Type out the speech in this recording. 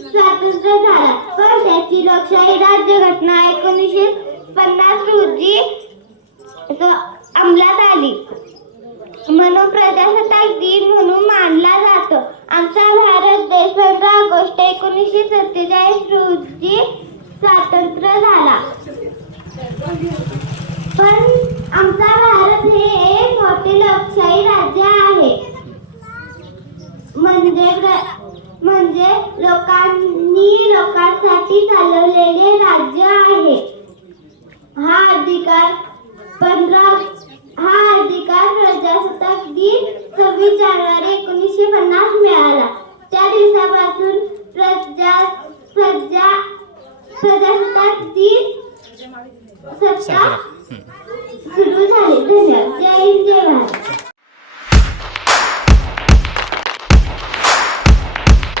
स्वातंत्र्य झाला पण त्याची लोकशाही राज्यघटना एकोणीसशे पन्नास रोजी अंमलात आली म्हणून प्रजासत्ताक दिन म्हणून मानला जातो. आमचा भारत देश पंधरा ऑगस्ट एकोणीसशे सत्तेचाळीस रोजी स्वातंत्र्य झाला पण आमचा भारत हे एक मोठे लोकशाही राज्य आहे. म्हणजे लोकांनी लोकांसाठी चालवलेले राज्य आहे. हा अधिकार पंधरा हा अधिकार प्रजासत्ताक दिन सव्वीस जानेवारी एकोणीसशे पन्नास मिळाला. त्या दिवसापासून प्रजा प्रजा प्रजासत्ताक दिन सत्ता. सुरू झाली. धन्यवाद. जय हिंद